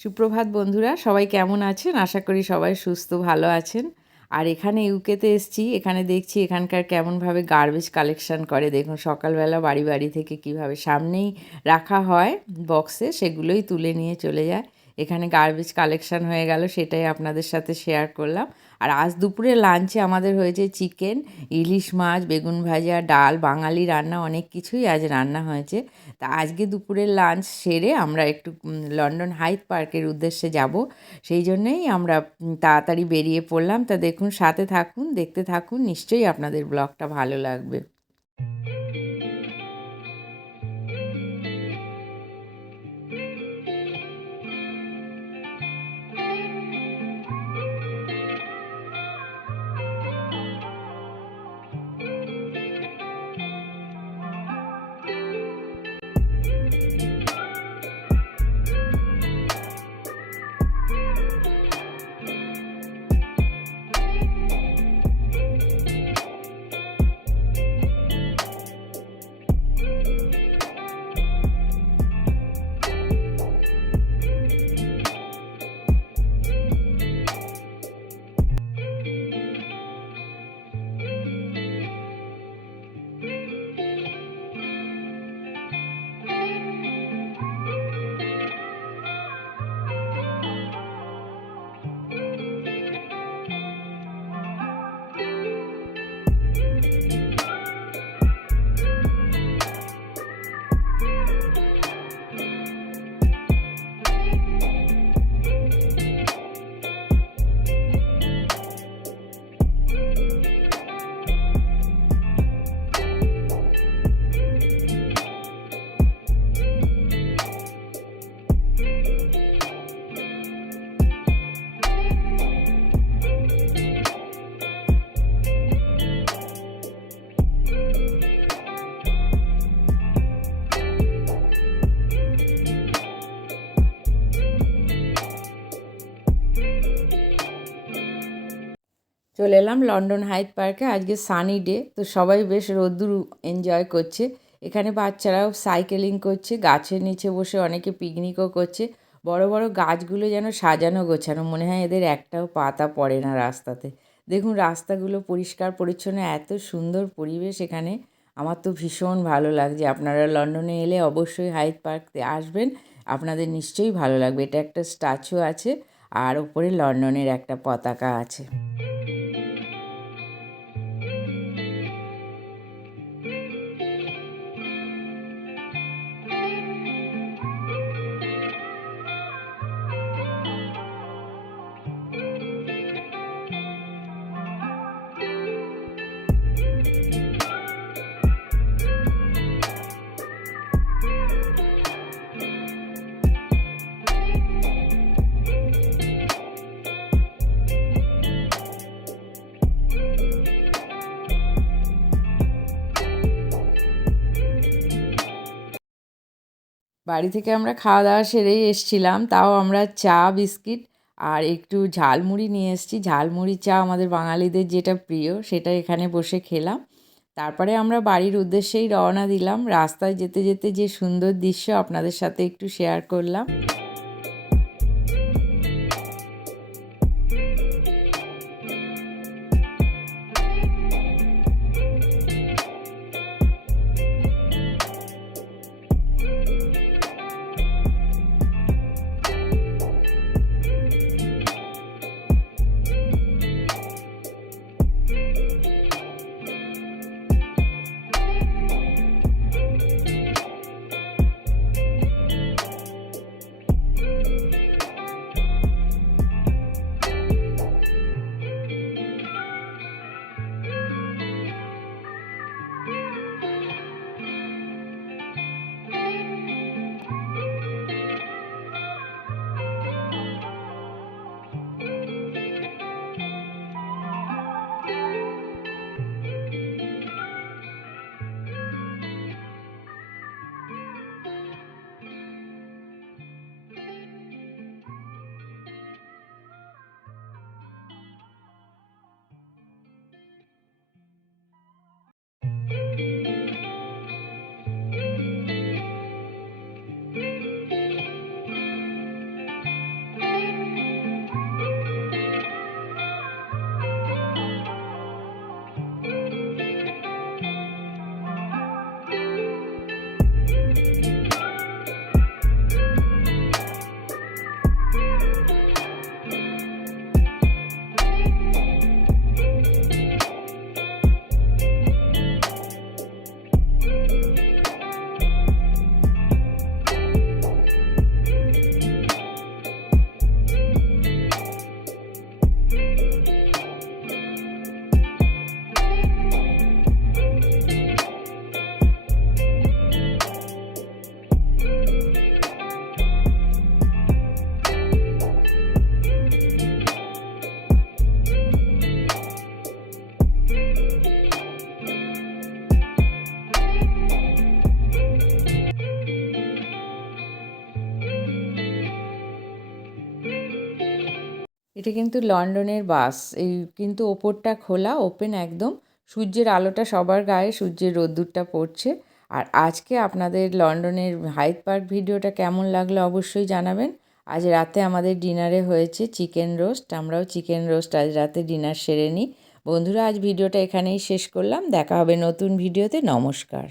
সুপ্রভাত বন্ধুরা, সবাই কেমন আছেন? আশা করি সবাই সুস্থ ভালো আছেন। আর এখানে ইউকেতে এসেছি, এখানে দেখছি এখানকার কেমনভাবে গার্বেজ কালেকশন করে। দেখুন সকালবেলা বাড়ি বাড়ি থেকে কিভাবে সামনেই রাখা হয় বক্সে, সেগুলোই তুলে নিয়ে চলে যায়। এখানে গার্বেজ কালেকশন হয়ে গেল, সেটাই আপনাদের সাথে শেয়ার করলাম। আর আজ দুপুরে লাঞ্চে আমাদের হয়েছে চিকেন, ইলিশ মাছ, বেগুন ভাজা, ডাল, বাঙালি রান্না অনেক কিছুই আজ রান্না হয়েছে। তা আজকে দুপুরের লাঞ্চ সেরে আমরা একটু লন্ডন হাইড পার্কের উদ্দেশ্যে যাব। সেই জন্যেই আমরা তাড়াতাড়ি বেরিয়ে পড়লাম। তা দেখুন, সাথে থাকুন, দেখতে থাকুন, নিশ্চয়ই আপনাদের ব্লগটা ভালো লাগবে। চলে এলাম লন্ডন হাইড পার্কে। আজকে সানি ডে, তো সবাই বেশ রোদ্দুর এনজয় করছে। এখানে বাচ্চারাও সাইকেলিং করছে, গাছের নিচে বসে অনেকে পিকনিকও করছে। বড় বড় গাছগুলো যেন সাজানো গোছানো, মনে হয় এদের একটাও পাতা পড়ে না রাস্তাতে। দেখুন রাস্তাগুলো পরিষ্কার পরিচ্ছন্ন, এত সুন্দর পরিবেশ এখানে। আমার তো ভীষণ ভালো লাগছে। আপনারা লন্ডনে এলে অবশ্যই হাইড পার্কতে আসবেন, আপনাদের নিশ্চয়ই ভালো লাগবে। এটা একটা স্ট্যাচু আছে, আর ওপরে লন্ডনের একটা পতাকা আছে। বাড়ি থেকে আমরা খাওয়া দাওয়া সেরেই এসছিলাম, তাও আমরা চা, বিস্কিট আর একটু ঝালমুড়ি নিয়ে এসেছি। ঝালমুড়ি চা আমাদের বাঙালিদের যেটা প্রিয়, সেটা এখানে বসে খেলাম। তারপরে আমরা বাড়ির উদ্দেশ্যেই রওনা দিলাম। রাস্তায় যেতে যেতে যে সুন্দর দৃশ্য আপনাদের সাথে একটু শেয়ার করলাম। এটা কিন্তু লন্ডনের বাস। এই কিন্তু ওপরটা খোলা, ওপেন একদম। সূর্যের আলোটা সবার গায়ে, সূর্যের রোদ্দুরটা পড়ছে। আর আজকে আপনাদের লন্ডনের হাইড পার্ক ভিডিওটা কেমন লাগলো অবশ্যই জানাবেন। আজ রাতে আমাদের ডিনারে হয়েছে চিকেন রোস্ট। আমরাও চিকেন রোস্ট আজ রাতে ডিনার সেরে নিই। বন্ধুরা, আজ ভিডিওটা এখানেই শেষ করলাম। দেখা হবে নতুন ভিডিওতে। নমস্কার।